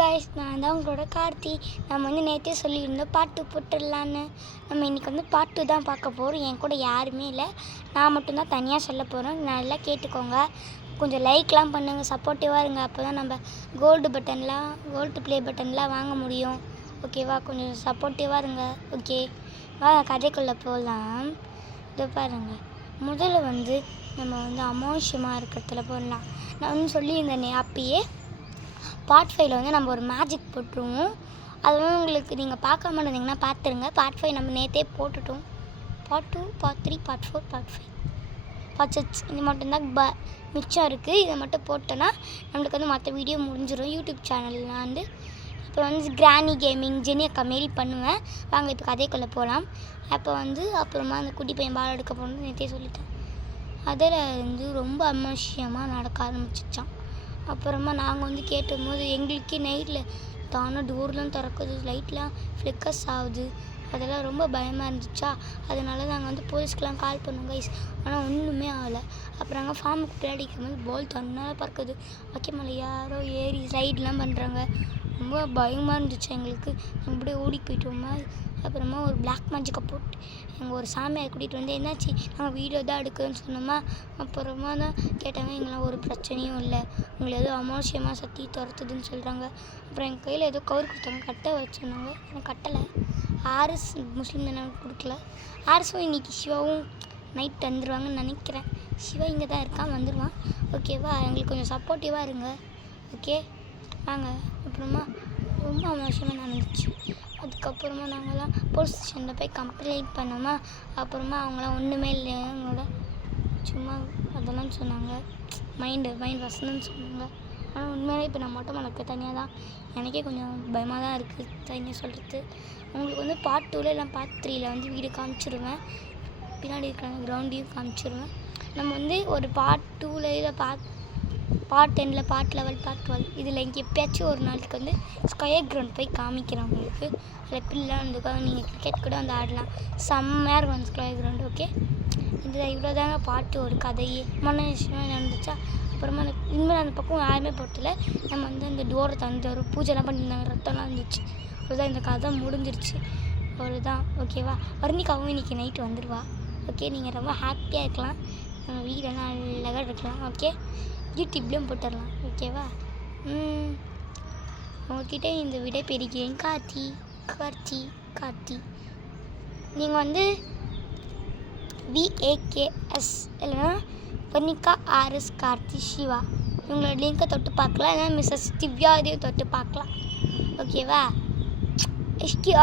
Guys, நான் தான் உங்களோட கார்த்தி. நம்ம வந்து நேற்றே சொல்லியிருந்தோம் பாட்டு போட்டுடலான்னு. நம்ம இன்றைக்கி வந்து பாட்டு தான் பார்க்க போகிறோம். என் கூட யாருமே இல்லை, நான் மட்டும்தான் தனியாக சொல்ல போகிறோம். நல்லா கேட்டுக்கோங்க, கொஞ்சம் லைக்லாம் பண்ணுங்கள், சப்போர்ட்டிவாக இருங்க. அப்போ தான் நம்ம கோல்டு ப்ளே பட்டன்லாம் வாங்க முடியும். ஓகேவா? கொஞ்சம் சப்போர்ட்டிவாக இருங்க. ஓகே வா, கதைக்குள்ளே போகலாம். இதை பாருங்கள், முதல்ல வந்து நம்ம வந்து அமானுஷ்யமாக இருக்கிறதுல போடலாம். நான் வந்து சொல்லியிருந்தேனே அப்பயே, பார்ட் 5ல் வந்து நம்ம ஒரு மேஜிக் போட்டுருவோம். அது வந்து உங்களுக்கு நீங்கள் பார்க்காம இருந்தீங்கன்னா பார்த்துருங்க. பார்ட் 5 நம்ம நேற்றே போட்டுட்டோம். Part 2, part 3, part 4, part 5, part 6 இது மட்டும்தான் மிச்சம் இருக்குது. இதை மட்டும் போட்டோன்னா நம்மளுக்கு வந்து மற்ற வீடியோ முடிஞ்சிடும். யூடியூப் சேனல்லாம் வந்து அப்புறம் வந்து கிராணி கேமிங் ஜெனி அக்கா மாரி பண்ணுவேன். வாங்க இப்போ கதைக்குள்ளே போகலாம். அப்போ வந்து அப்புறமா அந்த குட்டி பையன் பால் எடுக்க போகணுன்னு நேற்றே சொல்லிட்டேன். அதில் வந்து ரொம்ப அமானுஷ்யமாக நடக்க ஆரம்பிச்சிச்சான். அப்புறமா நாங்கள் வந்து கேட்டபோது எங்களுக்கே நைட்டில் தானே டோர்லாம் திறக்குது, லைட்லாம் ஃப்ளிக்கர்ஸ் ஆகுது. அதெல்லாம் ரொம்ப பயமாக இருந்துச்சா, அதனால நாங்கள் வந்து போலீஸ்க்கெலாம் கால் பண்ணோம் கைஸ். ஆனால் ஒன்றுமே ஆகலை. அப்புறம் நாங்கள் ஃபார்முக்கு விளையாடிக்கும் போது பால் தன்னால் பறக்குது. வைக்க மேலே யாரோ ஏறி ரைட்லாம் பண்ணுறாங்க. ரொம்ப பயமாக இருந்துச்சு எங்களுக்கு. நாங்கள் அப்படியே ஓடி போயிட்டோமா. அப்புறமா ஒரு பிளாக் மேஜிக்கை போட்டு எங்கள் ஒரு சாமியார் கூட்டிகிட்டு வந்து என்னாச்சு, நாங்கள் வீடியோ தான் எடுக்கிறோன்னு சொன்னோமா. அப்புறமா தான் கேட்டாங்க, எங்களாம் ஒரு பிரச்சனையும் இல்லை, உங்களை ஏதோ அமானுஷ்யமாக சக்தி துரத்துதுன்னு சொல்கிறாங்க. அப்புறம் எங்கள் கையில் ஏதோ கவர் கொடுத்தாங்க, கட்ட வச்சுருந்தாங்க. எனக்கு கட்டலை. ஆர்எஸ் முஸ்லீம் எனக்கு கொடுக்கல. ஆர்எஸும் இன்றைக்கி சிவாவும் நைட் வந்துடுவாங்கன்னு நினைக்கிறேன். சிவா இங்கே தான் இருக்கான், வந்துடுவான். ஓகேவா? எங்களுக்கு கொஞ்சம் சப்போர்ட்டிவாக இருங்க. ஓகே வாங்க. அப்புறமா ரொம்ப அமானுஷ்யமாக நடந்துச்சு. அதுக்கப்புறமா நாங்கள்லாம் போலீஸ் ஸ்டேஷனில் போய் கம்ப்ளைண்ட் பண்ணோமா. அப்புறமா அவங்களாம் ஒன்றுமே இல்லை, எங்களோட சும்மா அதெல்லாம் சொன்னாங்க, மைண்ட் வசனம்னு சொன்னாங்க. ஆனால் உண்மையிலே இப்போ நான் மட்டும் எனக்கு தனியாக தான், எனக்கே கொஞ்சம் பயமாக தான் இருக்குது தனியாக சொல்கிறது. உங்களுக்கு வந்து பார்ட் 2ல் இல்லை பார்ட் 3ல் வந்து வீடு காமிச்சிடுவேன். பின்னாடி இருக்கிற கிரவுண்டையும் காமிச்சிடுவேன். நம்ம வந்து ஒரு பார்ட் 2ல் இல்லை பார்ட் 10ல் பார்ட் 11 பார்ட் 12 இதில் இங்கே எப்பயாச்சும் ஒரு நாளைக்கு வந்து ஸ்கொயர் கிரவுண்ட் போய் காமிக்கிறேன் உங்களுக்கு. அதில் பிள்ளைலாம் இருந்துக்காக நீங்கள் கிரிக்கெட் கூட வந்து ஆடலாம். செம்மையாக இருக்கும் அந்த ஸ்கொயர் கிரவுண்டு. ஓகே, இதில் இவ்வளோ தாங்க பாட்டு ஒரு கதையே. மன விஷயமாக நடந்துச்சா. அப்புறமா இனிமேல் அந்த பக்கம் யாருமே போகிறதில்ல. நம்ம வந்து அந்த டோரை தந்து ஒரு பூஜைலாம் பண்ணியிருந்தாங்க, ரத்தம்லாம் இருந்துச்சு. அவ்வளோதான், இந்த கதை முடிஞ்சிருச்சு. அவ்வளோதான். ஓகேவா? வர்ணிக்காவும் இன்றைக்கி நைட்டு வந்துடுவா. ஓகே, நீங்கள் ரொம்ப ஹாப்பியாக இருக்கலாம், நம்ம வீடெல்லாம் அழகாக இருக்கலாம். ஓகே, யூடியூப்லேயும் போட்டுடலாம். ஓகேவா? உங்கள்கிட்ட இந்த விடை பெறுகிறேன். கார்த்தி. நீங்கள் வந்து VAKS இல்லைன்னா வர்ணிகா RS கார்த்தி சிவா இவங்களோட லிங்கை தொட்டு பார்க்கலாம், இல்லைன்னா மிஸ்ஸஸ் திவ்யாதையும் தொட்டு பார்க்கலாம். ஓகேவா?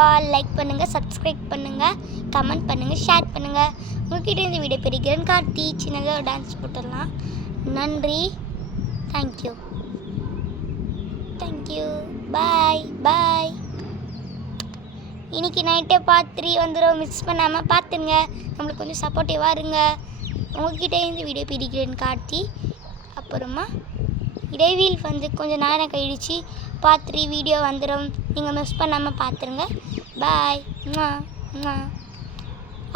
ஆல் லைக் பண்ணுங்கள், சப்ஸ்கிரைப் பண்ணுங்கள், கமெண்ட் பண்ணுங்கள், ஷேர் பண்ணுங்கள். உங்கள்கிட்ட இந்த வீடியோ பெறுகிறேன். கார்த்தி சின்னதாக ஒரு டான்ஸ் போட்டுடலாம். நன்றி. தேங்க்யூ. பாய். இன்றைக்கி நைட்டே பார்ட் 3 வந்துடும், மிஸ் பண்ணாமல் பார்த்துங்க. நம்மளுக்கு கொஞ்சம் சப்போர்ட்டிவாக இருங்க. உங்கள்கிட்ட இந்த வீடியோ பிடிக்கிறேன் கார்த்தி. அப்புறமா இடைவெளி வந்து கொஞ்சம் நேரம் கழிச்சு பார்ட் 3 வீடியோ வந்துடும். நீங்கள் மிஸ் பண்ணாமல் பார்த்துருங்க. பாய்.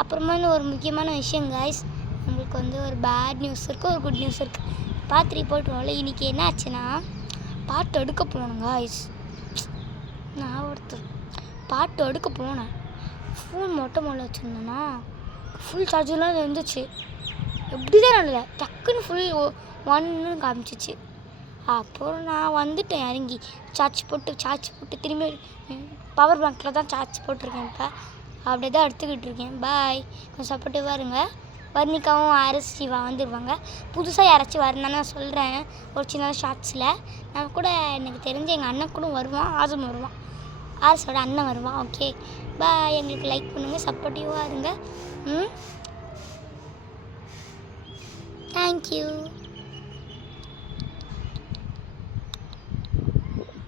அப்புறமா இன்னும் ஒரு முக்கியமான விஷயம் கைஸ், நம்மளுக்கு வந்து ஒரு பேட் நியூஸ் இருக்குது, ஒரு குட் நியூஸ் இருக்குது. பார்ட் 3 போட்டுருவோம்ல. இன்றைக்கி என்ன ஆச்சுன்னா, பாட்டு எடுக்க போனேன் கைஸ். நான் பாட்டு எடுக்க போனேன். ஃபோன் மொட்டை மேலே வச்சுருந்தேன்னா ஃபுல் சார்ஜர்லாம் இருந்துச்சு. எப்படி தான் நடல டக்குன்னு ஃபுல் 1ன்னு காமிச்சிச்சு. அப்புறம் நான் வந்துட்டேன் இறங்கி, சார்ஜ் போட்டு திரும்பி பவர் பேங்க்கில் தான் சார்ஜ் போட்டிருக்கேன். இப்போ அப்படியே தான் எடுத்துக்கிட்டு இருக்கேன். பாய். கொஞ்சம் சப்போர்ட்டிவாக இருங்க. வர்ணிகாவும் RS சிவா வந்துடுவாங்க. புதுசாக யாராச்சும் வரணும்னு நான் சொல்கிறேன், ஒரு சின்ன ஷார்ட்ஸில். நான் கூட எனக்கு தெரிஞ்ச எங்கள் அண்ணன் கூட வருவான், ஆசம் வருவான், RSோட அண்ணன் வருவான். Okay bye. எங்களுக்கு லைக் பண்ணுங்கள், சப்போர்ட்டிவாக இருங்க. தேங்க்யூ.